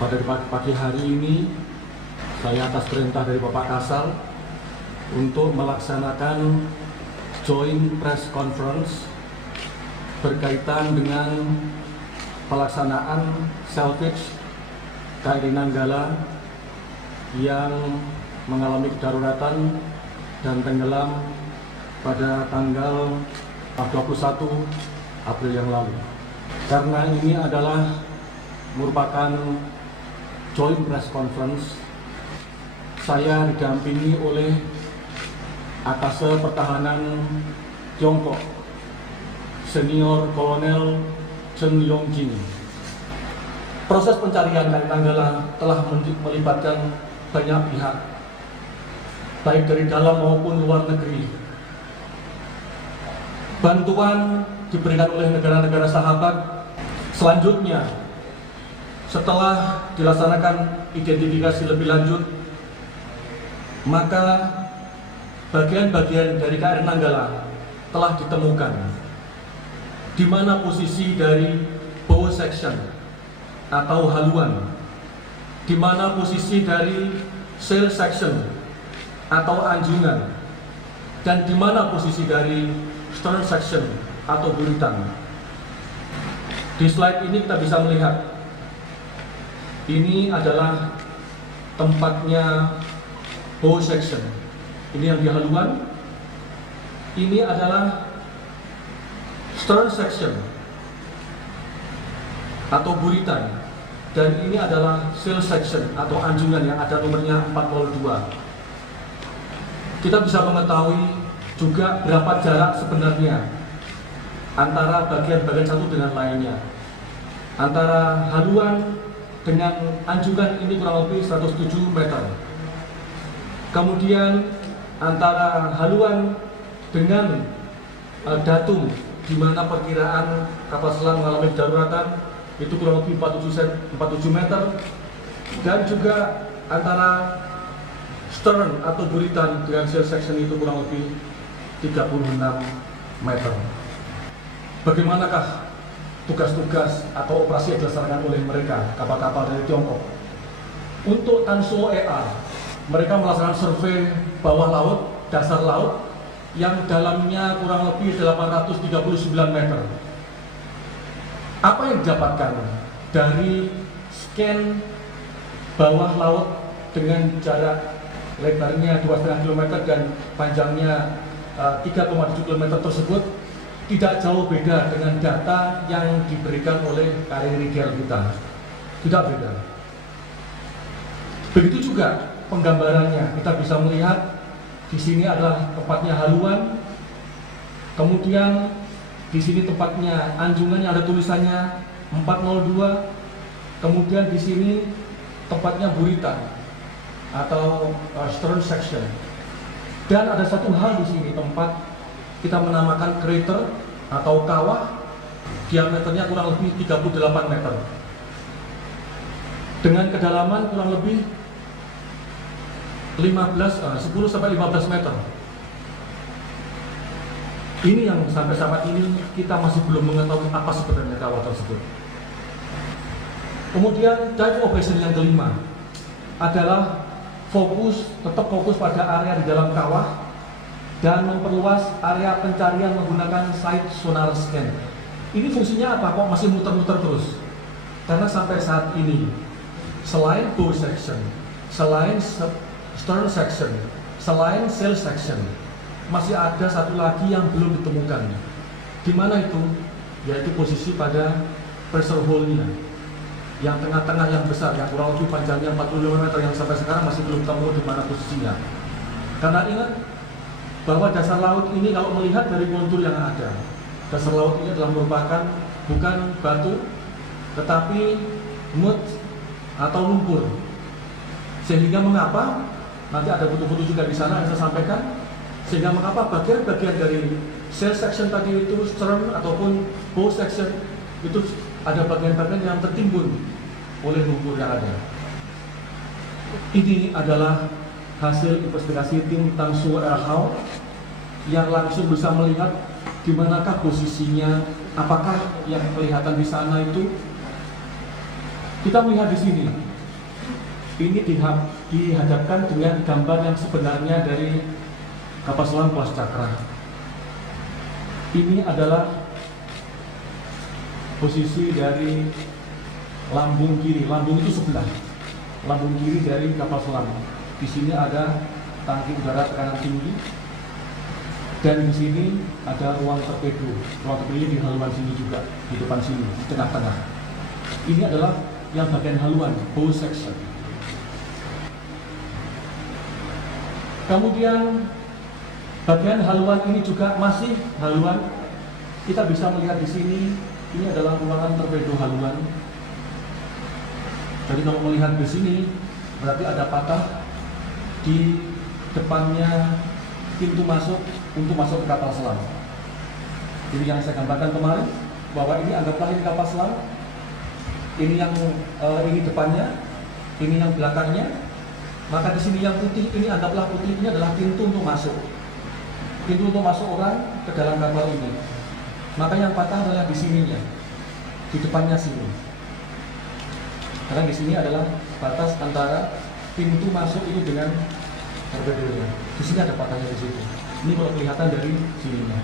Pada pagi hari ini, saya atas perintah dari Bapak Kasal untuk melaksanakan joint press conference berkaitan dengan pelaksanaan salvage KRI Nanggala yang mengalami kedaruratan dan tenggelam pada tanggal 21 April yang lalu. Karena ini adalah merupakan joint press conference, saya didampingi oleh Atase Pertahanan Tiongkok Senior Kolonel Chen Yongjing. Proses pencarian KRI Nanggala telah melibatkan banyak pihak, baik dari dalam maupun luar negeri. Bantuan diberikan oleh negara-negara sahabat. Selanjutnya, setelah dilaksanakan identifikasi lebih lanjut, maka bagian-bagian dari KRI Nanggala telah ditemukan, di mana posisi dari bow section atau haluan, di mana posisi dari sail section atau anjungan, dan di mana posisi dari stern section atau buritan. Di slide ini kita bisa melihat, ini adalah tempatnya bow section. Ini yang di haluan. Ini adalah stern section atau buritan. Dan ini adalah sail section atau anjungan yang ada nomornya 402. Kita bisa mengetahui juga berapa jarak sebenarnya antara bagian-bagian satu dengan lainnya. Antara haluan dengan anjungan ini kurang lebih 107 meter. Kemudian antara haluan dengan datum di mana perkiraan kapal selam mengalami daruratan itu kurang lebih 47 meter, dan juga antara stern atau buritan dengan sail section itu kurang lebih 36 meter. Bagaimanakah tugas-tugas atau operasi yang dilaksanakan oleh mereka, kapal-kapal dari Tiongkok? Untuk Tansuo EA, mereka melaksanakan survei bawah laut, dasar laut, yang dalamnya kurang lebih 839 meter. Apa yang didapatkan dari scan bawah laut dengan jarak lebarnya 2,5 km dan panjangnya 3,7 km tersebut tidak jauh beda dengan data yang diberikan oleh KRI Rigel kita. Tidak beda. Begitu juga penggambarannya, kita bisa melihat di sini adalah tempatnya haluan, kemudian di sini tempatnya anjungan yang ada tulisannya 402, kemudian di sini tempatnya buritan atau stern section. Dan ada satu hal di sini, tempat kita menamakan crater atau kawah, diameternya kurang lebih 38 meter dengan kedalaman kurang lebih 10-15 meter. Ini yang sampai saat ini kita masih belum mengetahui apa sebenarnya kawah tersebut. Kemudian dive operation yang kelima adalah tetap fokus pada area di dalam kawah dan memperluas area pencarian menggunakan side sonar scan. Ini fungsinya apa? Kok masih muter-muter terus? Karena sampai saat ini, selain bow section, selain stern section, selain sail section, masih ada satu lagi yang belum ditemukan. Di mana itu? Yaitu posisi pada pressure hole-nya, yang tengah-tengah yang besar, yang kurang lebih panjangnya 45 meter, yang sampai sekarang masih belum tahu di mana posisinya. Karena ingat bahwa dasar laut ini kalau melihat dari kontur yang ada, dasar laut ini adalah merupakan bukan batu, tetapi mud atau lumpur. Sehingga mengapa, nanti ada foto-foto juga di sana yang saya sampaikan, sehingga mengapa bagian-bagian dari sail section tadi itu, stern ataupun bow section itu ada bagian-bagian yang tertimbun oleh lumpur yang ada. Ini adalah hasil investigasi tim Tansuo Erhao yang langsung bisa melihat di manakah posisinya, apakah yang kelihatan di sana itu. Kita melihat di sini ini dihadapkan dengan gambar yang sebenarnya dari kapal selam kelas Cakra. Ini adalah posisi dari lambung kiri. Lambung itu sebelah. Lambung kiri dari kapal selam. Di sini ada tangki udara tekanan tinggi, dan di sini ada ruang torpedo. Ruang torpedo di haluan sini juga, di depan sini, di tengah-tengah. Ini adalah yang bagian haluan, bow section. Kemudian bagian haluan ini juga masih haluan. Kita bisa melihat di sini, ini adalah ruangan torpedo haluan. Jadi kalau melihat di sini, berarti ada patah di depannya pintu masuk untuk masuk ke kapal selam. Jadi yang saya gambarkan kemarin, bahwa ini anggaplah ini kapal selam, ini yang ini depannya, ini yang belakangnya. Maka di sini yang putih, ini anggaplah putih, ini adalah pintu untuk masuk. Pintu untuk masuk orang ke dalam kapal ini. Maka yang patah adalah di sininya, di depannya sini. Karena di sini adalah batas antara pintu masuk ini dengan torpedonya. Di sini ada patahnya di situ. Ini kalau kelihatan dari sininya.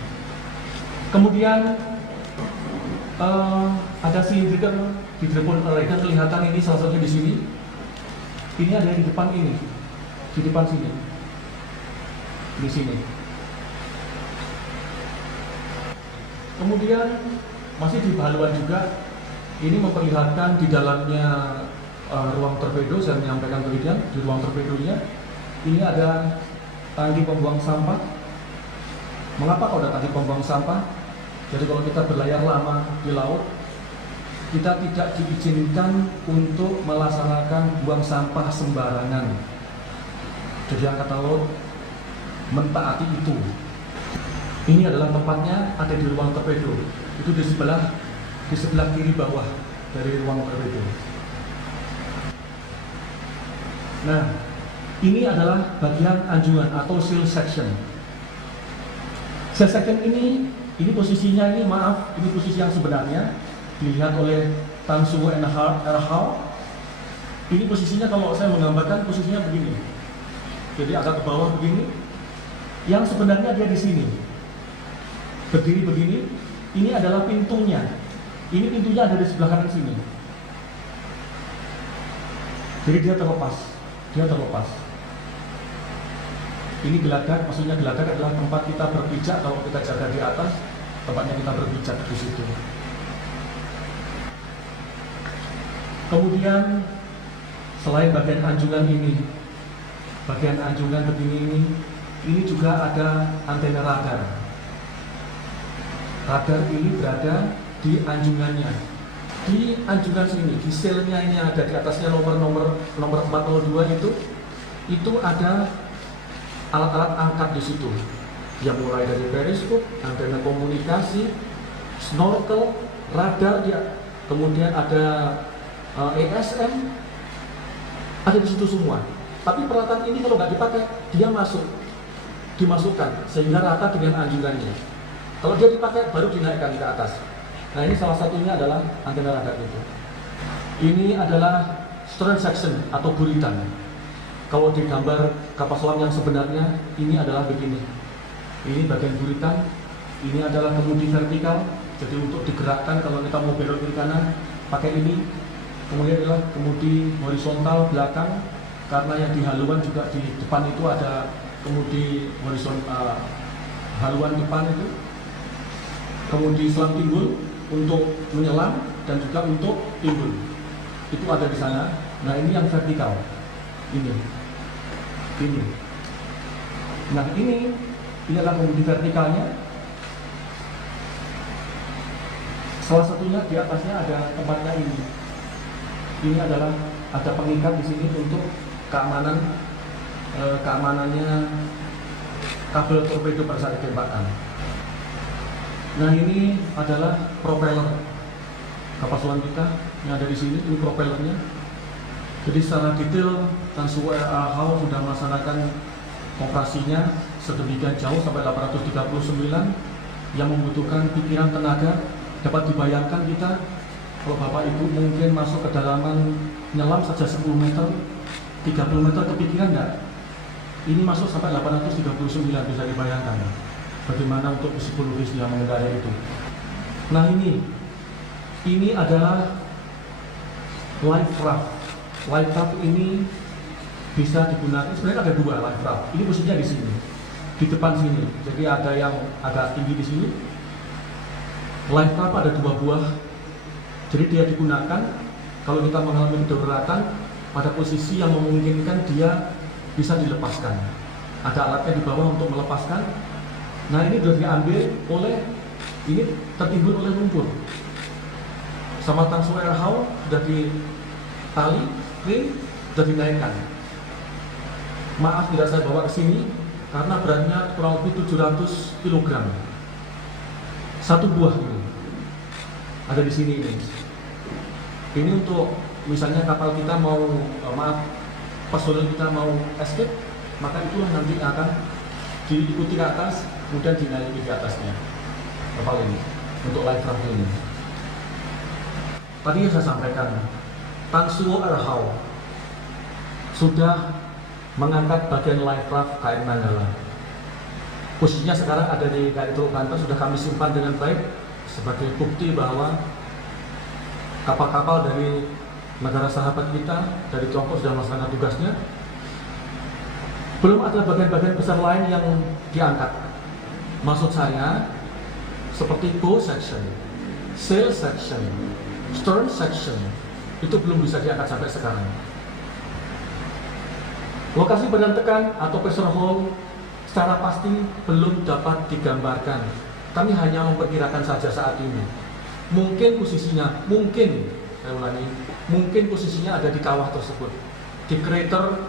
Kemudian ada cylindrical hydrophone array, dan kelihatan ini salah satunya di sini. Ini ada di depan ini, di depan sini, di sini. Kemudian masih di haluan juga, ini memperlihatkan di dalamnya ruang torpedo. Saya menyampaikan kemudian di ruang torpedonya ini ada tangki pembuang sampah. Mengapa kok ada tangki pembuang sampah? Jadi kalau kita berlayar lama di laut, kita tidak diizinkan untuk melaksanakan buang sampah sembarangan. Jadi angkatan laut mentaati itu. Ini adalah tempatnya, ada di ruang torpedo. Itu di sebelah kiri bawah dari ruang torpedo. Nah, ini adalah bagian anjungan atau sail section. Sail section ini posisinya ini, maaf, ini posisi yang sebenarnya dilihat oleh Tan Suwo and Hao. Ini posisinya, kalau saya menggambarkan posisinya begini. Jadi agak ke bawah begini. Yang sebenarnya dia di sini. Berdiri begini. Ini adalah pintunya. Ini pintunya ada di sebelah kanan sini. Jadi dia terlepas. Ini geladak, maksudnya geladak adalah tempat kita berpijak. Kalau kita jaga di atas, tempatnya kita berpijak di situ. Kemudian selain bagian anjungan ini, bagian anjungan begini ini juga ada antena radar. Radar ini berada di anjungannya. Di anjungan sini, di selnya ini ada di atasnya nomor 402 itu ada alat-alat angkat di situ. Yang mulai dari periskop, antena komunikasi, snorkel, radar, kemudian ada ESM, ada di situ semua. Tapi peralatan ini kalau nggak dipakai, dia dimasukkan sehingga rata dengan anjungannya. Kalau dia dipakai, baru dinaikkan ke atas. Nah, ini salah satunya adalah antena radar itu. Ini adalah stern section atau buritan. Kalau di gambar kapal selam yang sebenarnya, ini adalah begini. Ini bagian buritan. Ini adalah kemudi vertikal. Jadi untuk digerakkan kalau kita mau belok kiri kanan, pakai ini. Kemudian adalah kemudi horizontal belakang, karena yang di haluan juga di depan itu ada kemudi horizontal, haluan depan itu. Kemudi selam timbul untuk menyelam dan juga untuk timbul. Itu ada di sana. Nah, ini yang vertikal. Ini. Nah, ini adalah kemudi vertikalnya. Salah satunya di atasnya ada tempatnya ini. Ini adalah ada pengikat di sini untuk keamanannya kabel torpedo pada saat ditembakkan. Nah, ini adalah propeller kapal selam kita yang ada di sini. Ini propellernya. Jadi secara detail Tan Suwo Hao sudah melaksanakan operasinya sedemikian jauh sampai 839 yang membutuhkan pikiran tenaga. Dapat dibayangkan kita Kalau Bapak Ibu mungkin masuk ke dalaman nyelam saja 10 meter, 30 meter, kepikiran nggak? Ini masuk sampai 839, bisa dibayangkan bagaimana untuk psikologis yang mengendarai itu. Nah ini adalah life raft. Life raft ini bisa digunakan, sebenarnya ada dua life raft. Ini posisinya di sini, di depan sini. Jadi ada yang agak tinggi di sini. Life raft ada dua buah. Jadi dia digunakan kalau kita mengalami kedaruratan pada posisi yang memungkinkan dia bisa dilepaskan. Ada alatnya di bawah untuk melepaskan. Nah ini sudah diambil oleh, ini tertimbun oleh lumpur. Sama Tansu Air How sudah ditali, krim, sudah dinaikkan. Maaf tidak saya bawa ke sini karena beratnya kurang lebih 700 kg. Satu buah ini ada di sini ini. Ini untuk misalnya kapal kita mau, personel kita mau escape, maka itulah nanti akan diikuti ke atas, kemudian dinaiki ke atasnya kapal ini untuk life raft ini. Tadi yang saya sampaikan, Tansuo Air How sudah mengangkat bagian life raft KM Nanggala. Posisinya sekarang ada di KRI Teluk Banten, sudah kami simpan dengan baik sebagai bukti bahwa kapal-kapal dari negara sahabat kita dari Tiongkok sudah melaksanakan tugasnya. Belum ada bagian-bagian besar lain yang diangkat. Maksud saya seperti bow section, sail section, stern section itu belum bisa diangkat sampai sekarang. Lokasi badan tekan atau pressure hull secara pasti belum dapat digambarkan. Kami hanya memperkirakan saja saat ini. Mungkin posisinya, saya ulangi, mungkin posisinya ada di kawah tersebut, di crater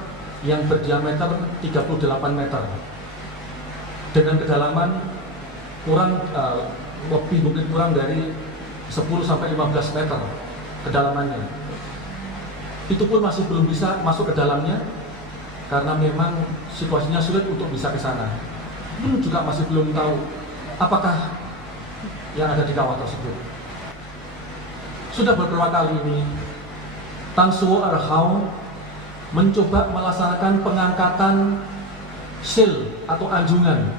yang berdiameter 38 meter dengan kedalaman mungkin kurang dari 10 sampai 15 meter kedalamannya. Itu pun masih belum bisa masuk ke dalamnya karena memang situasinya sulit untuk bisa ke sana. Juga masih belum tahu apakah yang ada di kawah tersebut. Sudah beberapa kali ini Tansuo Air How mencoba melaksanakan pengangkatan sail atau anjungan.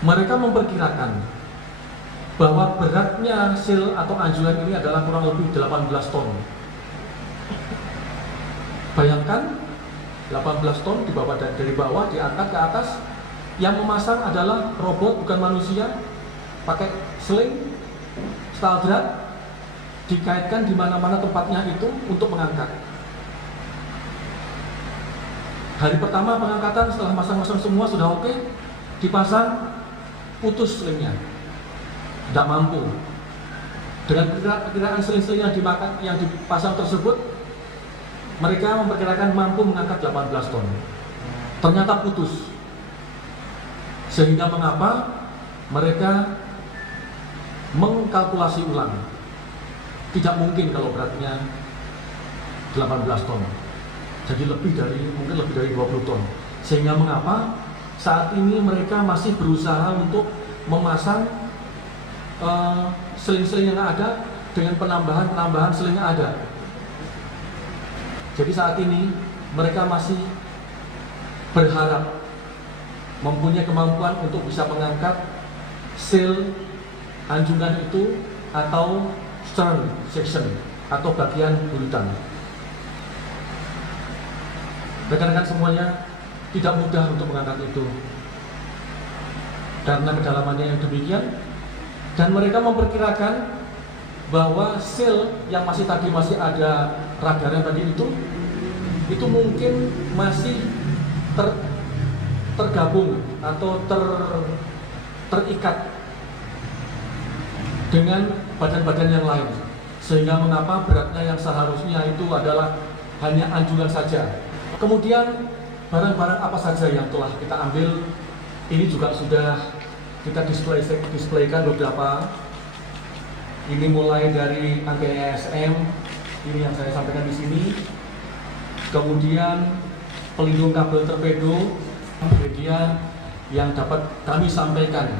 Mereka memperkirakan bahwa beratnya sail atau anjungan ini adalah kurang lebih 18 ton. Bayangkan 18 ton dibawa dari bawah diangkat ke atas. Yang memasang adalah robot, bukan manusia, pakai sling, staldrad, dikaitkan di mana-mana tempatnya itu untuk mengangkat. Hari pertama pengangkatan setelah masang-masang semua sudah oke, dipasang, putus slingnya, tidak mampu. Dengan perkiraan sling-sling yang dipasang tersebut, mereka memperkirakan mampu mengangkat 18 ton. Ternyata putus. Sehingga mengapa mereka mengkalkulasi ulang. Tidak mungkin kalau beratnya 18 ton. Jadi mungkin lebih dari 20 ton. Sehingga mengapa saat ini mereka masih berusaha untuk memasang seling-seling yang ada dengan penambahan seling yang ada. Jadi saat ini mereka masih berharap mempunyai kemampuan untuk bisa mengangkat sail anjungan itu atau stern section atau bagian bulutan. Rekan-rekan semuanya tidak mudah untuk mengangkat itu karena kedalamannya yang demikian, dan mereka memperkirakan bahwa sail yang masih ada radarnya tadi itu mungkin masih tergabung atau terikat dengan badan-badan yang lain, sehingga mengapa beratnya yang seharusnya itu adalah hanya anjungan saja. Kemudian barang-barang apa saja yang telah kita ambil ini juga sudah kita displaykan beberapa. Ini mulai dari antena ESM, ini yang saya sampaikan di sini. Kemudian pelindung kabel torpedo, media yang dapat kami sampaikan